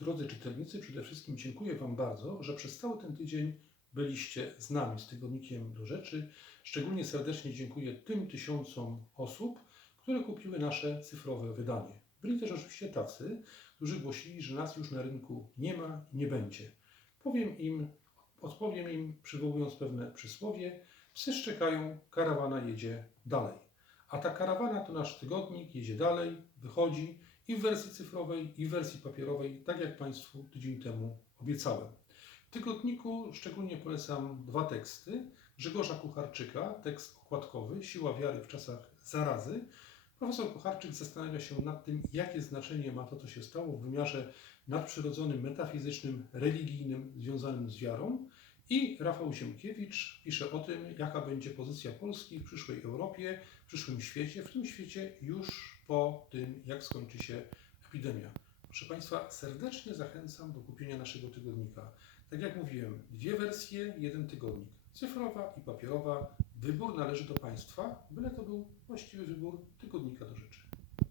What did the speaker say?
Drodzy czytelnicy, przede wszystkim dziękuję Wam bardzo, że przez cały ten tydzień byliście z nami, z tygodnikiem do rzeczy. Szczególnie serdecznie dziękuję tym tysiącom osób, które kupiły nasze cyfrowe wydanie. Byli też oczywiście tacy, którzy głosili, że nas już na rynku nie ma i nie będzie. Powiem im, odpowiem im, przywołując pewne przysłowie: psy szczekają, karawana jedzie dalej. A ta karawana to nasz tygodnik, jedzie dalej, wychodzi i w wersji cyfrowej, i w wersji papierowej, tak jak Państwu tydzień temu obiecałem. W tygodniku szczególnie polecam dwa teksty. Grzegorza Kucharczyka, tekst okładkowy Siła wiary w czasach zarazy. Profesor Kucharczyk zastanawia się nad tym, jakie znaczenie ma to, co się stało w wymiarze nadprzyrodzonym, metafizycznym, religijnym, związanym z wiarą. I Rafał Ziemkiewicz pisze o tym, jaka będzie pozycja Polski w przyszłej Europie, w przyszłym świecie, w tym świecie już po jak skończy się epidemia. Proszę Państwa, serdecznie zachęcam do kupienia naszego tygodnika. Tak jak mówiłem, dwie wersje, jeden tygodnik. Cyfrowa i papierowa. Wybór należy do Państwa, byle to był właściwy wybór tygodnika do rzeczy.